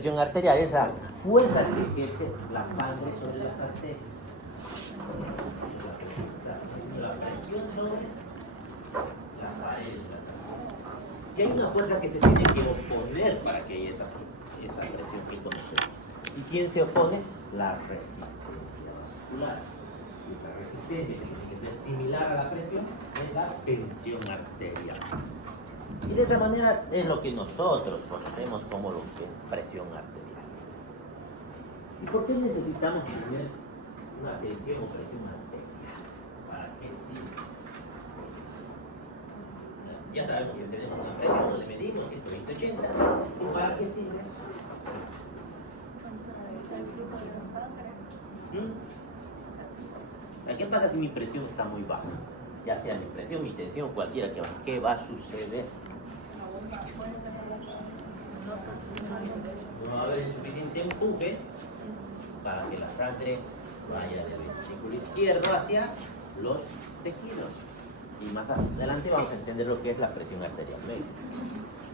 Presión arterial es la fuerza que ejerce la sangre sobre las arterias. La presión sobre las paredes de las arterias. Y hay una fuerza que se tiene que oponer para que haya esa presión que conocemos. ¿Y quién se opone? La resistencia vascular. Y esta resistencia, que tiene que ser similar a la presión, es la tensión arterial. Y de esa manera es lo que nosotros conocemos como lo que es presión arterial. ¿Y por qué necesitamos tener una tensión o presión arterial? ¿Para qué sirve? Ya sabemos que tenemos una presión, le medimos 120/80. ¿Y para qué sirve? ¿Qué pasa si mi presión está muy baja? Ya sea mi presión, mi tensión, cualquiera que vaya. ¿Qué va a suceder? No va a haber el suficiente empuje para que la sangre vaya del ventrículo izquierdo hacia los tejidos. Y más adelante vamos a entender lo que es la presión arterial media.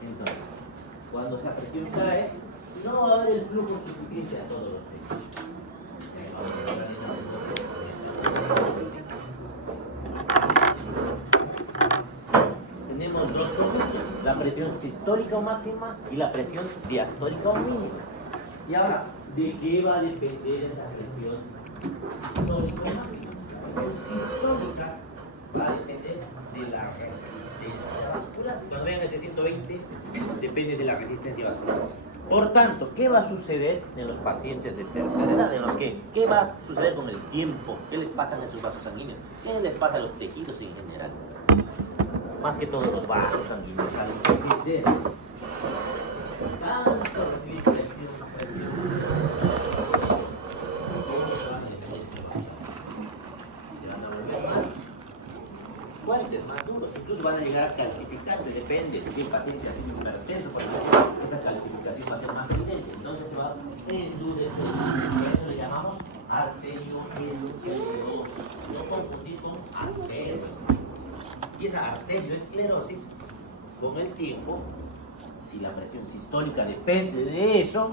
Entonces, cuando esa presión cae, no va a haber el flujo suficiente a todos los tejidos. Vamos a hablar de tenemos dos cosas, la presión sistólica o máxima y la presión diastólica o mínima. Y ahora, ¿de qué va a depender esa presión sistólica o máxima? La presión sistólica va a depender de la resistencia vascular. Cuando vean ese 120, depende de la resistencia vascular. Por tanto, ¿qué va a suceder en los pacientes de tercera edad? ¿Qué va a suceder con el tiempo? ¿Qué les pasa en sus vasos sanguíneos? ¿Qué les pasa a los tejidos en general? Más que todos los vasos sanguíneos. Dice, fuertes, más duros, incluso van a llegar a calcificarse, depende de qué paciente ha sido hipertenso, por ejemplo, esa calcificación va a ser más evidente, entonces se va a endurecer, por eso le llamamos arterioesclerosis, no confundir con arterioesclerosis. Y esa arterioesclerosis, con el tiempo, si la presión sistólica depende de eso,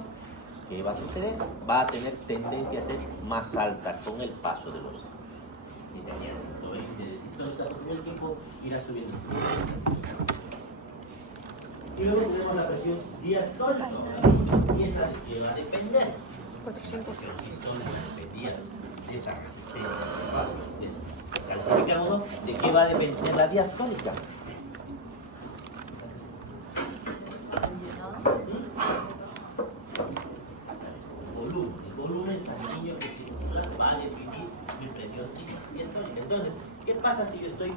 ¿qué va a suceder? Va a tener tendencia a ser más alta con el paso de los años. Y tenía 120 de sistólica, por el tiempo irá subiendo. Y luego tenemos la presión diastólica, y esa de qué va a depender. La presión sistólica dependía de esa resistencia. Calcificamos, ¿de qué va a depender la diastólica? El volumen sanguíneo que circula va a definir mi presión diastólica. Entonces, ¿qué pasa si yo estoy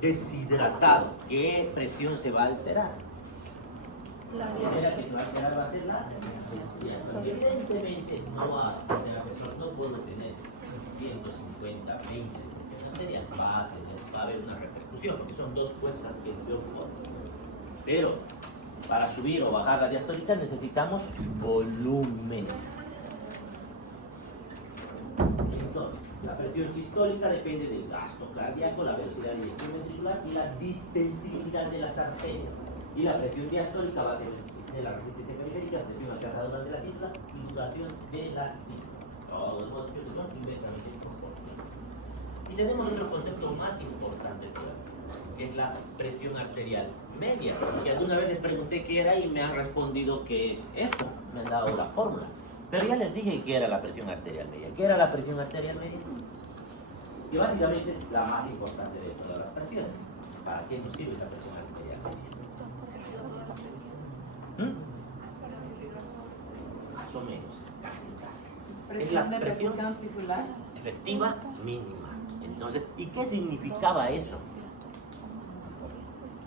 deshidratado? ¿Qué presión se va a alterar? La primera que se va a alterar va a ser la diastólica. Evidentemente no va a tener la presión, no puedo tener 150, 20 arterial, va a haber una repercusión, porque son dos fuerzas que se oponen. Pero para subir o bajar la diastólica necesitamos volumen. Entonces, la presión sistólica depende del gasto cardíaco, la velocidad de eyección ventricular y la distensibilidad de las arterias. Y la presión diastólica va a tener la resistencia periférica, presión alcanzada durante la cítula y duración de la cítula. Todos los modos que son inversamente proporcionales. Y tenemos otro concepto más importante todavía, que es la presión arterial media, que alguna vez les pregunté qué era y me han respondido que es esto, me han dado la fórmula. Pero ya les dije qué era la presión arterial media. ¿Qué era la presión arterial media? Que básicamente es la más importante de todas las presiones. ¿Para qué nos sirve esa presión arterial media? Más o menos, casi. ¿Presión Es la de presión perfusión tisular? efectiva mínima. Entonces, ¿y qué significaba eso?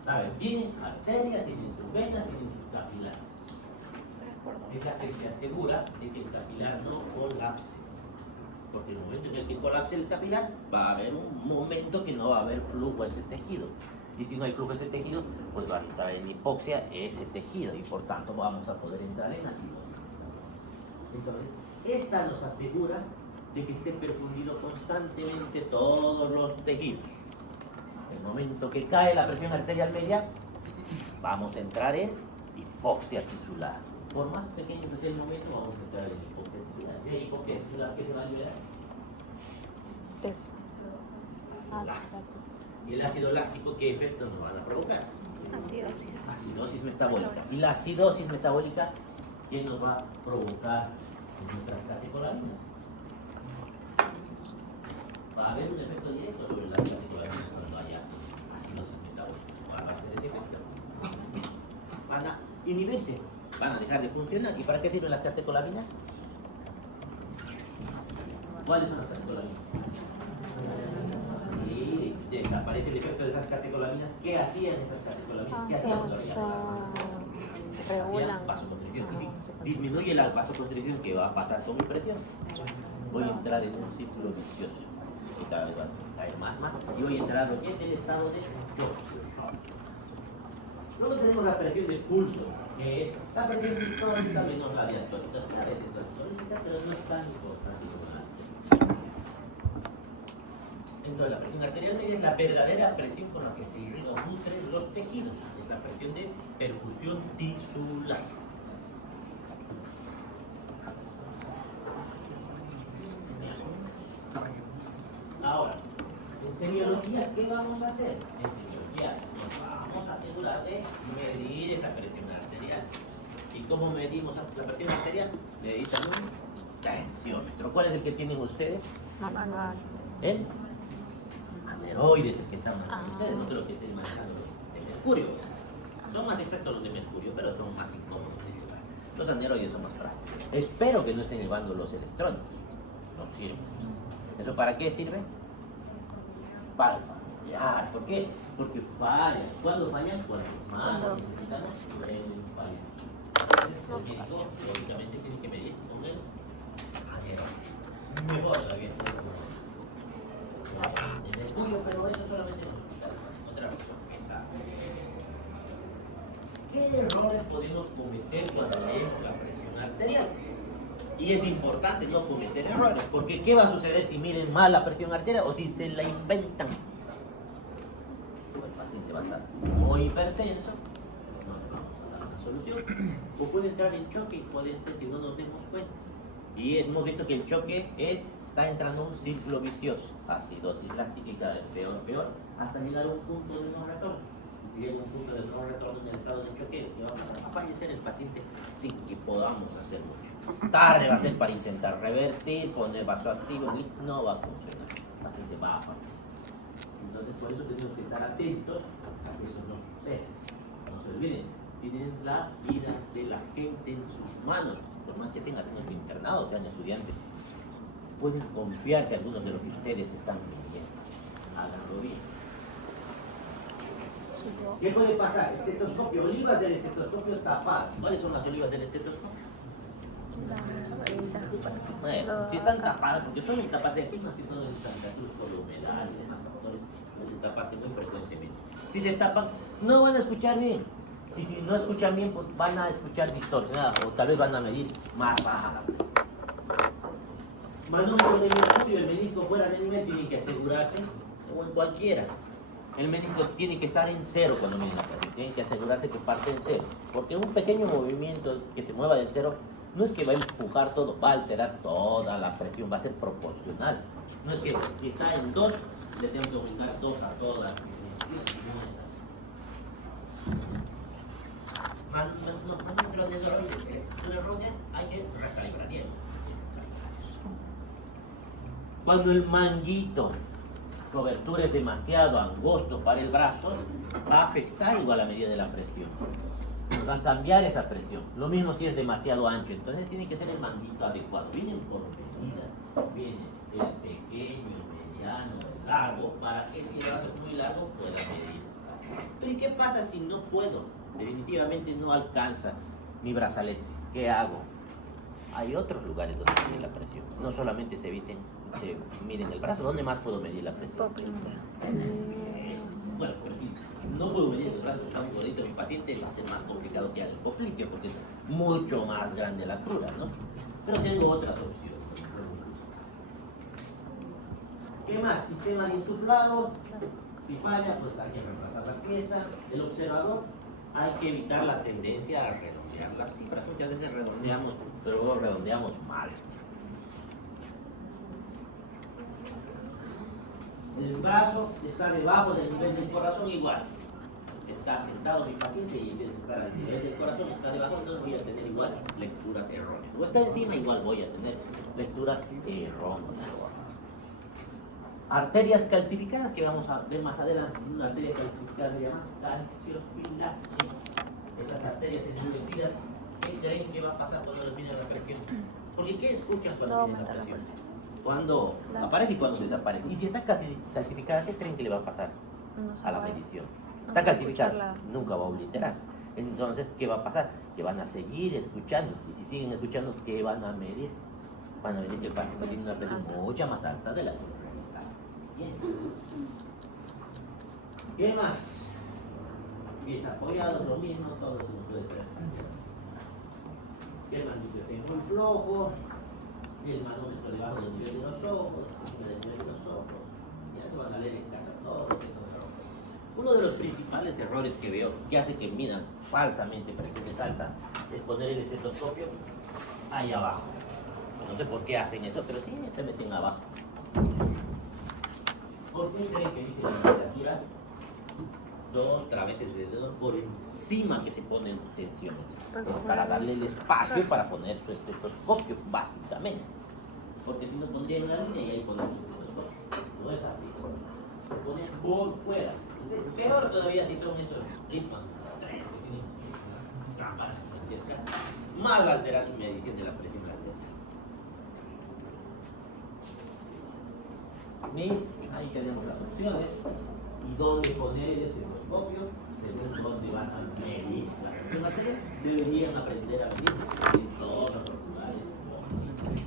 A ver, tienen arterias, tienen sus venas, tienen sus capilares. Es la que se asegura de que el capilar no colapse. Porque en el momento en el que colapse el capilar, va a haber un momento que no va a haber flujo a ese tejido. Y si no hay flujo a ese tejido, pues va a entrar en hipoxia ese tejido y por tanto vamos a poder entrar en acidosis. Entonces, esta nos asegura de que esté perfundido constantemente todos los tejidos. En el momento que cae la presión arterial media, vamos a entrar en hipoxia tisular. por más pequeño que sea el momento, vamos a entrar en hipotensividad. ¿De hipotensividad qué se va a liberar? ¿Y el ácido láctico qué efectos nos van a provocar? Acidosis metabólica. ¿Y la acidosis metabólica qué nos va a provocar en nuestras catecolaminas? Va a haber un efecto directo sobre las catecolaminas cuando haya acidosis metabólica. Va a hacer ese efecto. Van a inhibirse, van a dejar de funcionar. ¿Y para qué sirven las catecolaminas? ¿Cuáles son las catecolaminas? Sí, desaparece el efecto de esas catecolaminas. ¿Qué hacían esas catecolaminas? ¿Qué hacían todavía? Hacían vasoconstricción. Y si disminuye la vasoconstricción, ¿qué va a pasar con mi presión? Voy a entrar en un círculo vicioso. Y cada vez va a caer más. Y voy a entrar en el estado de shock. Luego tenemos la presión de pulso, que es la presión sistólica menos la diastólica. A veces es sistólica, pero no es tan importante como la diastólica. Entonces, la presión arterial media es la verdadera presión con la que se nutren los tejidos. Es la presión de perfusión tisular. Ahora, en semiología, ¿qué vamos a hacer? En semiología nos vamos a asegurar de medir esa presión arterial. ¿Y cómo medimos la presión arterial? Medimos un tensiómetro. ¿Cuál es el que tienen ustedes? ¿El? Aneroides, el que están manejando ustedes, no creo que estén manejando de mercurio. Son más exactos los de mercurio, pero son más incómodos de llevar. Los aneroides son más prácticos. Espero que no estén llevando los electrónicos. No sirven. ¿Eso para qué sirve? Para fallar. ¿Por qué? Porque fallan. ¿Cuándo fallan? Cuando más necesitamos fallar. Entonces, el médico, lógicamente, tiene que medir con el aneroide. Mejor todavía. El mercurio, pero eso solamente en los hospitales. Otra cosa. ¿Qué errores podemos cometer cuando leemos la presión arterial? Y es importante no cometer errores, porque ¿qué va a suceder si miden mal la presión arterial o si se la inventan? El paciente va a estar muy hipertenso, no le vamos a dar una solución, o puede entrar en choque y puede ser que no nos demos cuenta. Y hemos visto que el choque está entrando en un círculo vicioso, acidosis láctica y cada vez peor, hasta llegar a un punto de no retorno. Si llega un punto de no retorno en el estado de choque, que vamos a fallecer el paciente sin que podamos hacer mucho. Tarde va a ser para intentar revertir, poner vasoactivo, no va a funcionar. El paciente va a fallecer. Entonces, por eso tenemos que estar atentos a que eso no suceda. No se olviden, tienen la vida de la gente en sus manos. Por más que tengan años internados, sean estudiantes, pueden confiarse algunos de lo que ustedes están viviendo. Háganlo bien. ¿Qué puede pasar? Estetoscopio, olivas del estetoscopio tapadas. ¿Cuáles son las olivas del estetoscopio? Bueno, si están tapadas, porque suelen taparse aquí más que todo en Santa Cruz por la humedad y demás factores, suelen taparse muy frecuentemente. Si se tapan, no van a escuchar bien. Y si no escuchan bien, pues van a escuchar distorsionada o tal vez van a medir más baja la presión. Manubrio de mercurio, el menisco fuera de nivel, tienen que asegurarse, o en cualquiera. El menisco tiene que estar en cero cuando miden la presión, tienen que asegurarse que parte en cero. Porque un pequeño movimiento que se mueva del cero no es que va a empujar todo, va a alterar toda la presión, va a ser proporcional. No es que si está en 2, le tengo que aumentar 2 a todas. Manubrio de aneroide, hay que recalibrar bien. Cuando el manguito cobertura es demasiado angosto para el brazo, va a afectar igual a la medida de la presión. Va a cambiar esa presión. Lo mismo si es demasiado ancho, entonces tiene que ser el manguito adecuado. Vienen por medidas, viene el pequeño, el mediano, el largo, para que si el brazo es muy largo pueda medir. Pero ¿y qué pasa si no puedo? Definitivamente no alcanza mi brazalete. ¿Qué hago? Hay otros lugares donde miden la presión. No solamente se miren el brazo. ¿Dónde más puedo medir la presión? Bueno, por ejemplo, no puedo medir el brazo tan bonito de mi paciente, va a ser más complicado que el popliteo porque es mucho más grande la crura, ¿no? Pero tengo otras opciones. ¿Qué más? Sistema de insuflado. Si falla, pues hay que reemplazar la pieza. El observador, hay que evitar la tendencia a redondear. redondear las cifras, muchas veces redondeamos, pero luego redondeamos mal. El brazo está debajo del nivel del corazón igual. Está sentado mi paciente y empieza a estar al nivel del corazón, está debajo, entonces voy a tener igual lecturas erróneas. O está encima, igual voy a tener lecturas erróneas. Arterias calcificadas, que vamos a ver más adelante. Una arteria calcificada se llama calciofilaxis. Esas arterias endurecidas, ¿qué creen que va a pasar cuando les viene la presión? Porque ¿qué escuchan cuando viene la presión? Cuando aparece y cuando desaparece. Y si está calcificada, ¿qué creen que le va a pasar a la medición? Está calcificada, nunca va a obliterar. Entonces, ¿qué va a pasar? Que van a seguir escuchando. Y si siguen escuchando, ¿qué van a medir? Van a medir que el paciente tiene una presión mucho más alta de la correcta. Bien. ¿Qué más? Pies apoyados, lo mismo, todo eso no puede ser. El manubrio es muy flojo, el manómetro debajo del nivel de los ojos, del nivel de los ojos. Ya se van a leer en casa todo eso. Uno de los principales errores que veo que hace que midan falsamente presiones altas es poner el estetoscopio ahí abajo. No sé por qué hacen eso, pero sí se meten abajo. ¿Por qué creen que dice la literatura? 2 traveses de dedo por encima que se ponen tensiones. Para darle el espacio para poner su estetoscopio, básicamente. Porque si no pondrían una línea y ahí ponemos el estetoscopio. No es así. Se pone por fuera. Peor todavía si son esos Risman 3 que tienen cámaras gigantescas, más va a alterar su medición de la presión arterial. Y ahí tenemos las opciones y dónde poner el estetoscopio según dónde van a medir la presión arterial. Deberían aprender a medir en todos los lugares posibles.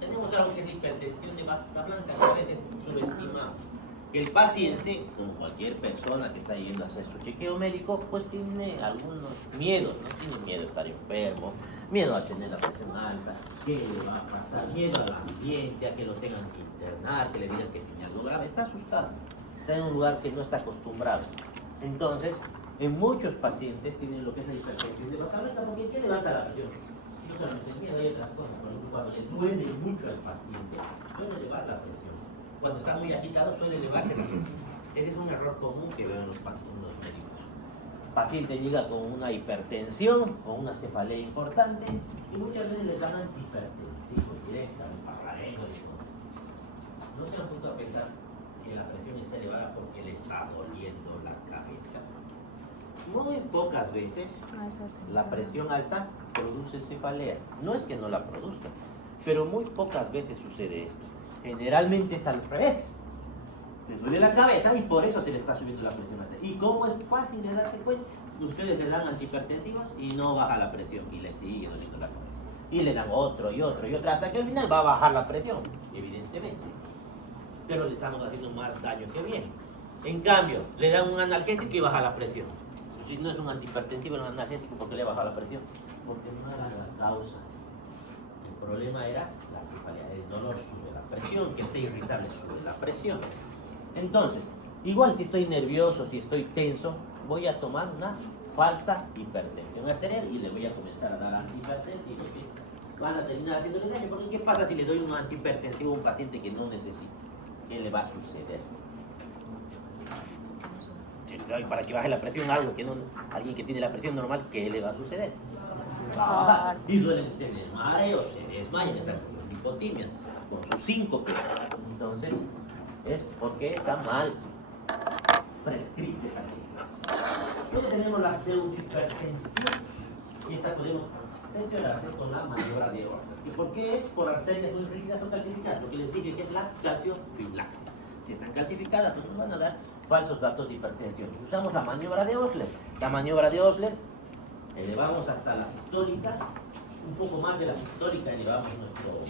Tenemos algo que es hipertensión de vaca blanca, que a veces subestimamos. El paciente, como cualquier persona que está yendo a hacer su chequeo médico, pues tiene algunos miedos, ¿no? Tiene miedo a estar enfermo, miedo a tener la presión alta, qué le va a pasar, miedo al ambiente, a que lo tengan que internar, que le digan que tiene algo grave, está asustado, está en un lugar que no está acostumbrado. Entonces, en muchos pacientes tienen lo que es la hipertensión de vaca blanca, porque ¿qué levanta la presión? No solamente el miedo, hay otras cosas, por ejemplo, cuando le duele mucho al paciente, suele elevar la presión. Cuando está muy agitado suele elevar la presión. Ese es un error común que veo en los médicos. El paciente llega con una hipertensión, con una cefalea importante, y muchas veces les dan antihipertensivos directa, un parlareno y todo. No se han puesto a pensar que la presión está elevada porque le está doliendo la cabeza. Muy pocas veces la presión alta produce cefalea. No es que no la produzca, pero muy pocas veces sucede esto. Generalmente es al revés. Le duele la cabeza y por eso se le está subiendo la presión alta. ¿Y cómo es fácil de darse cuenta? Ustedes le dan antihipertensivos y no baja la presión y le sigue doliendo la cabeza. Y le dan otro y otro y otro hasta que al final va a bajar la presión, evidentemente. Pero le estamos haciendo más daño que bien. En cambio, le dan un analgésico y baja la presión. Si no es un antihipertensivo, es un analgésico, ¿por qué le baja la presión? Porque no era la causa. El problema era la cefalea. El dolor sube la presión, que esté irritable sube la presión. Entonces, igual si estoy nervioso, si estoy tenso, voy a tomar una falsa hipertensión arterial y le voy a comenzar a dar antihipertensivos que van a terminar haciéndole daño. Porque ¿qué pasa si le doy un antihipertensivo a un paciente que no necesita? ¿Qué le va a suceder? Para que baje la presión, alguien que tiene la presión normal, ¿qué le va a suceder? Va a bajar. Y suelen tener mareos, se desmayan, están con hipotimias, con sus síncopes. Entonces, es porque está mal prescrita esa cosa. Luego tenemos la pseudohipertensión, y esta podemos sancionarse con la maniobra de Orta. ¿Y por qué es? Por arterias muy rígidas o calcificadas, porque les dije que es la calciofilaxis. Si están calcificadas, pues nos van a dar falsos datos de hipertensión. Usamos la maniobra de Osler. La maniobra de Osler, elevamos hasta la sistólica, un poco más de la sistólica elevamos nuestro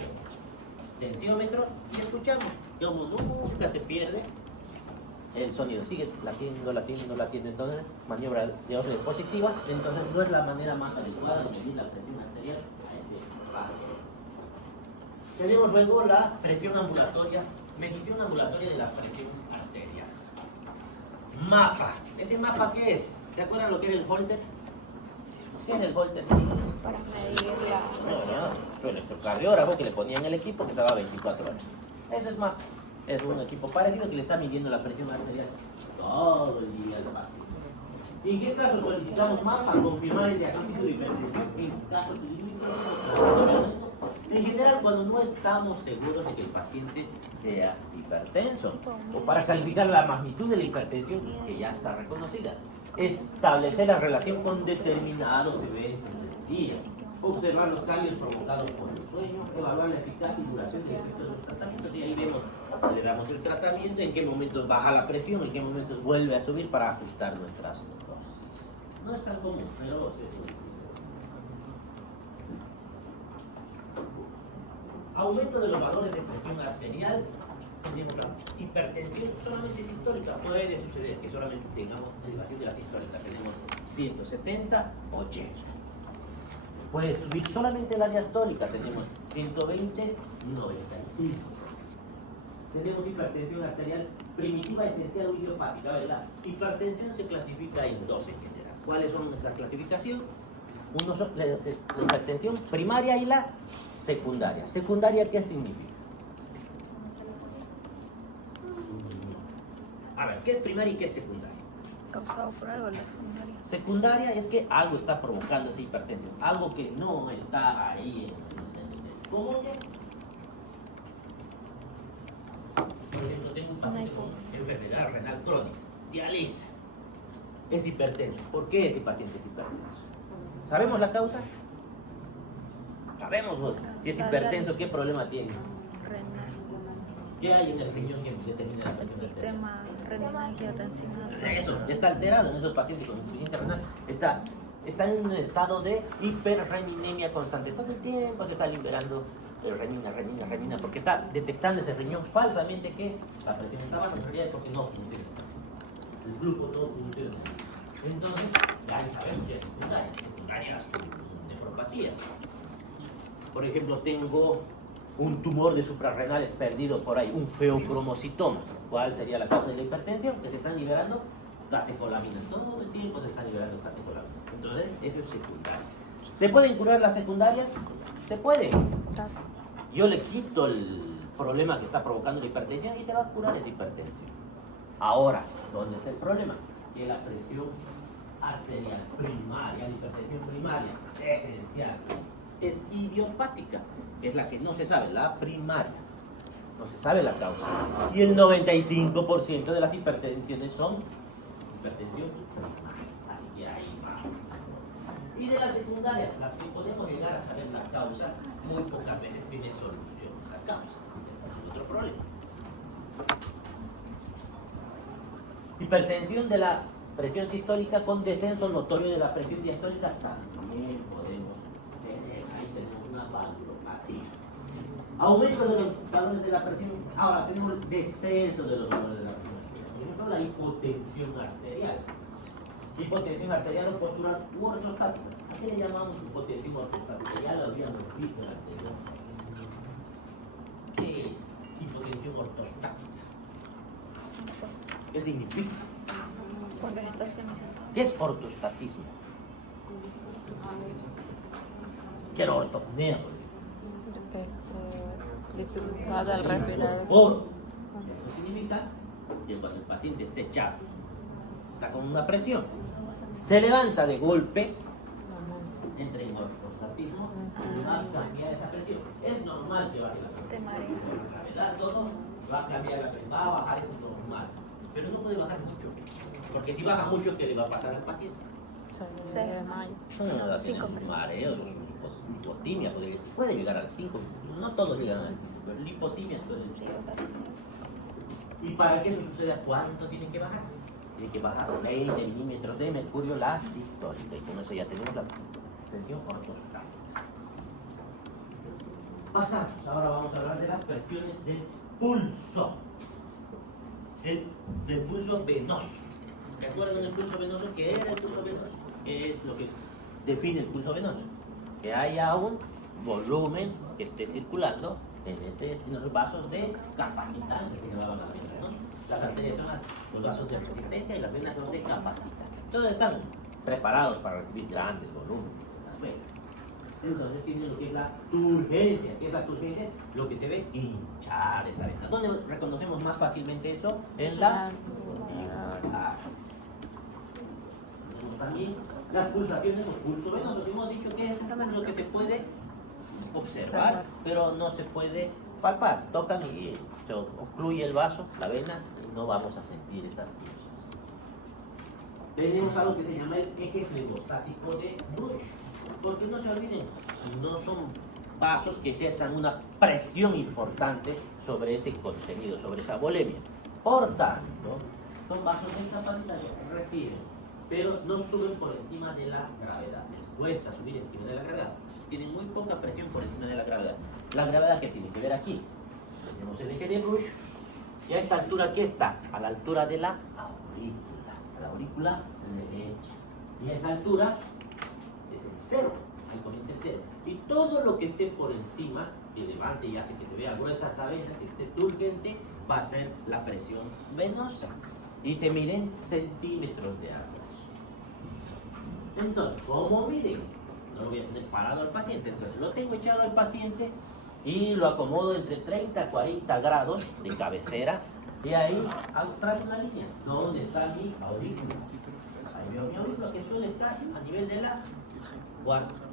tensiómetro y escuchamos. Como nunca se pierde el sonido, sigue latiendo. Entonces, maniobra de Osler positiva, entonces no es la manera más adecuada de medir la presión arterial a ese rango. Tenemos luego la presión ambulatoria, medición ambulatoria de la presión arterial. Mapa. ¿Ese mapa qué es? ¿Se acuerdan lo que era el holter? ¿Qué es el holter? Para medir la Su electrocardiógrafo que le ponía en el equipo que estaba 24 horas. Ese es mapa. Es un equipo parecido que le está midiendo la presión arterial todo el día al paciente. ¿Y en qué caso solicitamos mapa? Confirmar el diagnóstico de hipertensión en caso clínico. En general, cuando no estamos seguros de que el paciente sea hipertenso, o para calificar la magnitud de la hipertensión que ya está reconocida, establecer la relación con determinados eventos del día, observar los cambios provocados por el sueño, evaluar la eficacia y duración del efecto de los tratamientos, y ahí vemos, le damos el tratamiento, en qué momentos baja la presión, en qué momentos vuelve a subir para ajustar nuestras dosis. No es tan común, pero se solicita. Aumento de los valores de presión arterial. Tenemos la hipertensión solamente es histórica. Puede suceder que solamente tengamos elevación de las históricas. Tenemos 170, 80. Puede subir solamente la diastólica. Tenemos 120, 95. Tenemos hipertensión arterial primitiva, esencial o idiopática. La hipertensión se clasifica en dos en general. ¿Cuáles son nuestra clasificación? Uno son la hipertensión primaria y la secundaria. ¿Secundaria qué significa? A ver, ¿qué es primaria y qué es secundaria? causado por algo en la secundaria. Secundaria es que algo está provocando esa hipertensión, algo que no está ahí. ¿Cómo que? Por ejemplo, tengo un paciente con enfermedad renal crónica, diálisis, es hipertenso. ¿Por qué ese paciente es hipertenso? ¿Sabemos la causa? Sabemos, ¿no? Si es hipertenso, ¿qué problema tiene? Renal. ¿Qué hay en el riñón que determina la El presión arterial? sistema renina-angiotensina. Eso, está alterado en esos pacientes con insuficiencia renal. Está en un estado de hiperreninemia constante. Todo el tiempo se está liberando renina, porque está detectando ese riñón falsamente que la presión está baja, en realidad es porque no funciona. El flujo no funciona. Entonces, ya sabemos que es secundaria su nefropatía. Por ejemplo, tengo un tumor de suprarrenales perdido por ahí, un feocromocitoma. ¿Cuál sería la causa de la hipertensión? Que se están liberando catecolaminas. Todo el tiempo se están liberando catecolaminas. Entonces, eso es secundario. ¿Se pueden curar las secundarias? Se puede. Yo le quito el problema que está provocando la hipertensión y se va a curar esa hipertensión. Ahora, ¿dónde está el problema? Que la presión arterial primaria, la hipertensión primaria, esencial, es idiopática, que es la que no se sabe, la primaria. No se sabe la causa. Y el 95% de las hipertensiones son hipertensión primaria. Así que ahí va. Y de las secundarias, las que podemos llegar a saber la causa, muy pocas veces tiene solución esa causa. Es otro problema. Hipertensión de la presión sistólica con descenso notorio de la presión diastólica también podemos tener. Ahí tenemos una valvulopatía. Aumento de los valores de la presión. Ahora tenemos el descenso de los valores de la presión arterial. Por ejemplo, la hipotensión arterial. Hipotensión arterial o postural u ortostática. ¿A qué le llamamos hipotensión ortostática? Ya lo habíamos visto en la anterior. ¿Qué es hipotensión ortostática? ¿Qué significa? Por vegetaciones. ¿Qué es ortostatismo? ¿Qué era ortopnea? Dificultad al respirar. Eso significa que cuando el paciente esté echado, está con una presión, se levanta de golpe, entra en ortostatismo y va a cambiar esa presión. Es normal que baje la presión. Te mareas. La verdad, todo va a cambiar la presión, va a bajar, eso es normal. Pero no puede bajar mucho, porque si baja mucho, ¿qué le va a pasar al paciente? Se desmaya. Va a tener sus mareos o sus hipotimias, puede llegar al 5, no todos llegan al 5, pero la hipotimia puede llegar. ¿Y para que eso suceda, cuánto tiene que bajar? Tiene que bajar 20 milímetros de mercurio la sistólica, y con eso ya tenemos la tensión ortostática. Pasamos, ahora vamos a hablar de las presiones del pulso. Del pulso venoso. ¿Recuerdan el pulso venoso? ¿Qué era el pulso venoso? Es lo que define el pulso venoso. Que haya un volumen que esté circulando en esos vasos de capacidad que se llamaban la vena, ¿no? Las arterias son los vasos de resistencia y las venas son de capacidad. Todos están preparados para recibir grandes volúmenes de las venas. Entonces tiene lo que es la turgencia. ¿Qué es la turgencia? Lo que se ve hinchar esa vena. ¿Dónde reconocemos más fácilmente eso? En la yugular. También las pulsaciones, los pulsos venosos. Hemos dicho que es lo que se puede observar, pero no se puede palpar. Tocan y se ocluye el vaso, la vena, y no vamos a sentir esas pulsaciones. Tenemos algo que se llama el eje flebostático de Bruch. Porque no se olviden, no son vasos que ejerzan una presión importante sobre ese contenido, sobre esa volemia. Por tanto, son vasos de capacidad que reciben, pero no suben por encima de la gravedad. Les cuesta subir encima de la gravedad. Tienen muy poca presión por encima de la gravedad. La gravedad que tiene que ver aquí. Tenemos el eje de Bruch. Y a esta altura, ¿qué está? A la altura de la aurícula. A la aurícula derecha. Y a esa altura es el cero. Ahí comienza el cero. Y todo lo que esté por encima, que levante y hace que se vea gruesa esa vena, que esté turgente, va a ser la presión venosa. Y se miden centímetros de agua. Entonces, ¿cómo miden? No lo voy a tener parado al paciente. Entonces, lo tengo echado al paciente y lo acomodo entre 30 a 40 grados de cabecera. Y ahí trazo una línea. ¿Dónde está mi aurícula? Ahí veo mi aurícula que suele estar a nivel de la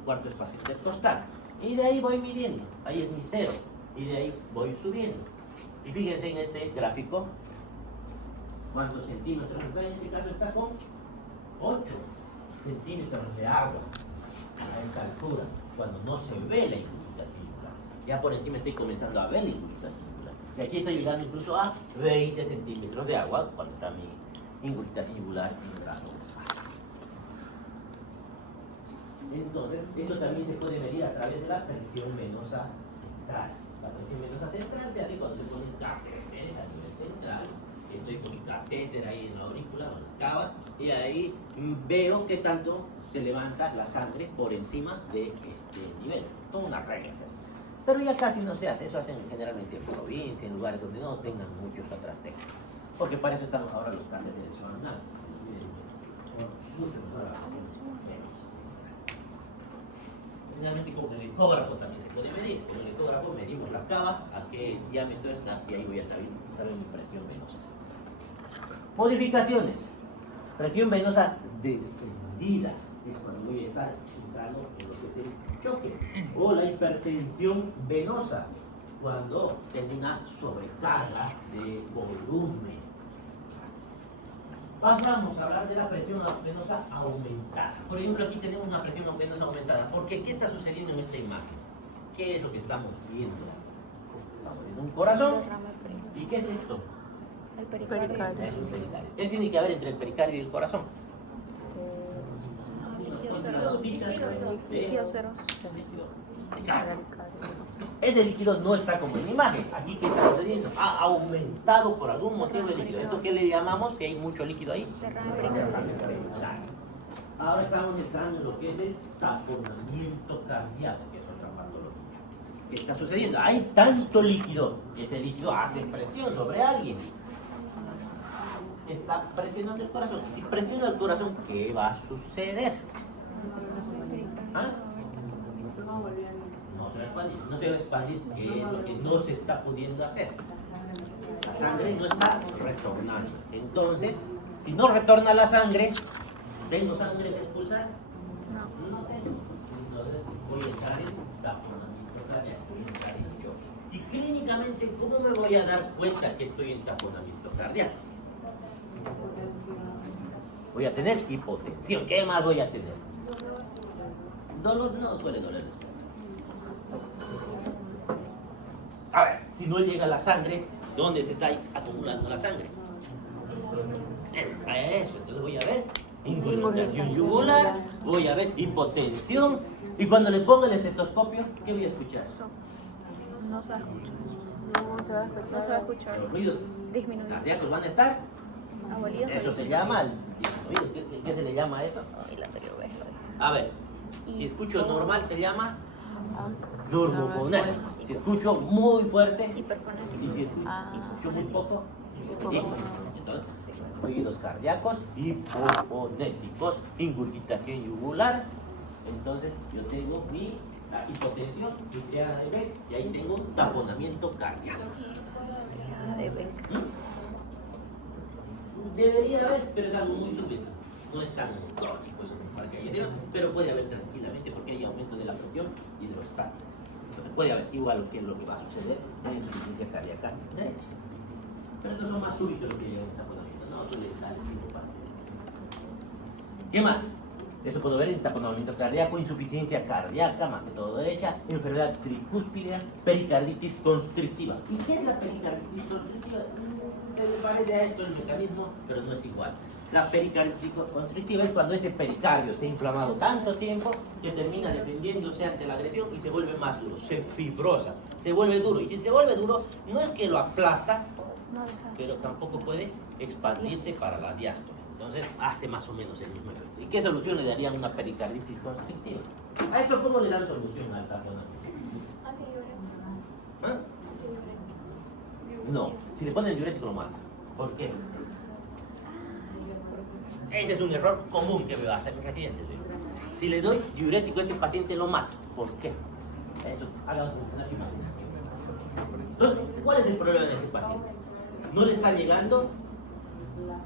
cuarto espacio intercostal. Y de ahí voy midiendo. Ahí es mi cero. Y de ahí voy subiendo. Y fíjense en este gráfico cuántos centímetros está. En este caso está con 8 centímetros de agua a esta altura, cuando no se ve la ingurgitación yugular. Ya por encima estoy comenzando a ver la ingurgitación yugular. Y aquí estoy llegando incluso a 20 centímetros de agua cuando está mi ingurgitación yugular en grado bajo. Entonces, eso también se puede medir a través de la presión venosa central. La presión venosa central se hace cuando se pone catéter a nivel central. Estoy con mi catéter ahí en la aurícula o en la cava y ahí veo que tanto se levanta la sangre por encima de este nivel. Con una regla se hace. Pero ya casi no se hace. Eso hacen generalmente en provincia, en lugares donde no tengan muchas otras técnicas. Porque para eso están ahora los catéteres semanales. Mucho mejor a la venosa central. Generalmente con el ecógrafo también se puede medir. Con el ecógrafo medimos la cava, a qué diámetro está y ahí voy a saber mi presión venosa central. Modificaciones. Presión venosa descendida. Es cuando voy a estar entrando en lo que es el choque. O la hipertensión venosa. Cuando tengo una sobrecarga de volumen. Pasamos a hablar de la presión venosa aumentada. Por ejemplo, aquí tenemos una presión venosa aumentada. ¿Por qué? ¿Qué está sucediendo en esta imagen? ¿Qué es lo que estamos viendo? Estamos viendo un corazón. ¿Y qué es esto? El pericardio. Es un pericardio. ¿Qué tiene que haber entre el pericardio y el corazón? Líquido cero. Ese líquido no está como en la imagen. Aquí, ¿qué está sucediendo? Ha aumentado por algún motivo el líquido. ¿Esto qué le llamamos? Si hay mucho líquido ahí. Derrame pericardial. Ahora estamos entrando en lo que es el taponamiento cardíaco, que es otra patología. ¿Qué está sucediendo? Hay tanto líquido que ese líquido hace presión sobre alguien. Está presionando el corazón. Si presiona el corazón, ¿qué va a suceder? ¿Ah? No se va a expandir. No se va a expandir, que es lo que no se está pudiendo hacer. La sangre no está retornando. Entonces, si no retorna la sangre, ¿tengo sangre que expulsar? No tengo. Entonces voy a entrar en taponamiento cardíaco, voy a entrar en choque. Y clínicamente, ¿cómo me voy a dar cuenta que estoy en taponamiento cardíaco? Voy a tener hipotensión. ¿Qué más voy a tener? Dolor no suele doler el estómago. A ver, si no llega la sangre, ¿dónde se está acumulando la sangre? A eso, entonces voy a ver ingurgitación yugular, voy a ver hipotensión, y cuando le pongo el estetoscopio, ¿qué voy a escuchar? No se va a escuchar. No se va a escuchar. Los ruidos Disminuido. cardíacos van a estar. Abolido. Eso se llama disminuido. ¿Qué se le llama a eso? Y la anterior vez. A ver, si escucho normal se llama normofonético. Si escucho muy fuerte, y si escucho muy poco, Entonces, fluidos cardíacos, hipofonéticos, ingurgitación yugular. Entonces, yo tengo la hipotensión cristiana de Beck y ahí tengo un taponamiento cardíaco. De Beck. Debería haber, pero es algo muy súbito. No es tan crónico eso para que haya edema, pero puede haber tranquilamente porque hay aumento de la presión y de los taxis. Entonces puede haber igual que lo que va a suceder en insuficiencia cardíaca derecha. Pero estos son más súbitos los que llegan a taponamiento, no suele estar el tipo para hacer. ¿Qué más? Eso puedo ver en taponamiento cardíaco, insuficiencia cardíaca, más que todo derecha, enfermedad tricúspide, pericarditis constrictiva. ¿Y qué es la pericarditis constrictiva? Se le parece a esto el mecanismo, pero no es igual. La pericarditis constrictiva es cuando ese pericardio se ha inflamado tanto tiempo que termina defendiéndose ante la agresión y se vuelve más duro, se fibrosa, se vuelve duro. Y si se vuelve duro, no es que lo aplasta, pero tampoco puede expandirse para la diástole. Entonces hace más o menos el mismo efecto. ¿Y qué solución le darían a una pericarditis constrictiva? ¿A esto cómo le dan solución al taponamiento? ¿Ah? No, si le ponen diurético lo mata. ¿Por qué? Ese es un error común que veo hasta en mis residentes. Si le doy diurético a este paciente lo mato. ¿Por qué? Eso, hagan funcionar su imaginación. Entonces, ¿cuál es el problema de este paciente? No le está llegando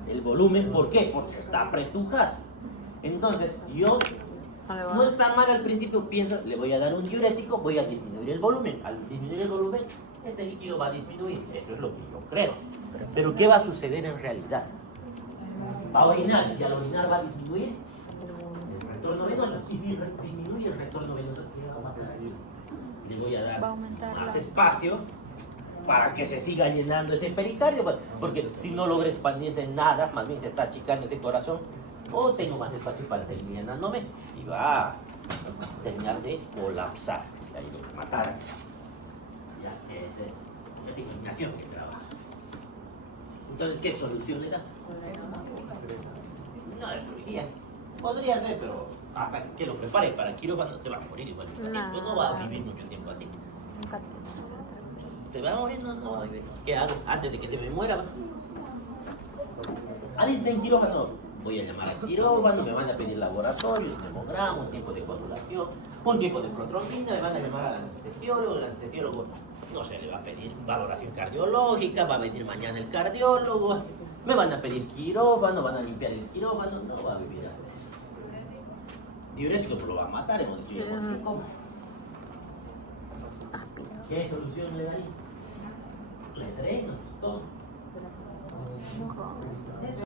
el volumen. ¿Por qué? Porque está apretujado. Entonces, yo no está mal al principio, pienso, le voy a dar un diurético, voy a disminuir el volumen. Al disminuir el volumen, este líquido va a disminuir. Eso es lo que yo creo. Pero ¿qué va a suceder en realidad? Va a orinar y al orinar va a disminuir el retorno venoso. Y si disminuye el retorno venoso, ¿qué va a pasar ahí? Le voy a dar más espacio para que se siga llenando ese pericardio, porque si no logra expandirse en nada, más bien se está achicando ese corazón, o tengo más espacio para seguir llenándome y va a terminar de colapsar, y ahí lo voy a matar. Ya, es inclinación que trabaja. Entonces, ¿qué solución le da? No es cirugía. Podría ser, pero hasta que lo prepare para el quirófano se va a morir igual. No va a vivir mucho tiempo así. ¿Se va a morir? No va a vivir. ¿Qué hago? Antes de que se me muera. Está en quirófano. Voy a llamar al quirófano, me van a pedir laboratorio, un hemograma, un tiempo de coagulación, un tiempo de protrombina, me van a llamar al anestesiólogo, el anestesiólogo, no sé, le va a pedir valoración cardiológica, va a venir mañana el cardiólogo, me van a pedir quirófano, van a limpiar el quirófano, no va a vivir así. Diurético pues lo va a matar, hemos dicho ya cómo. ¿Qué solución le daría? Le dreno, todo.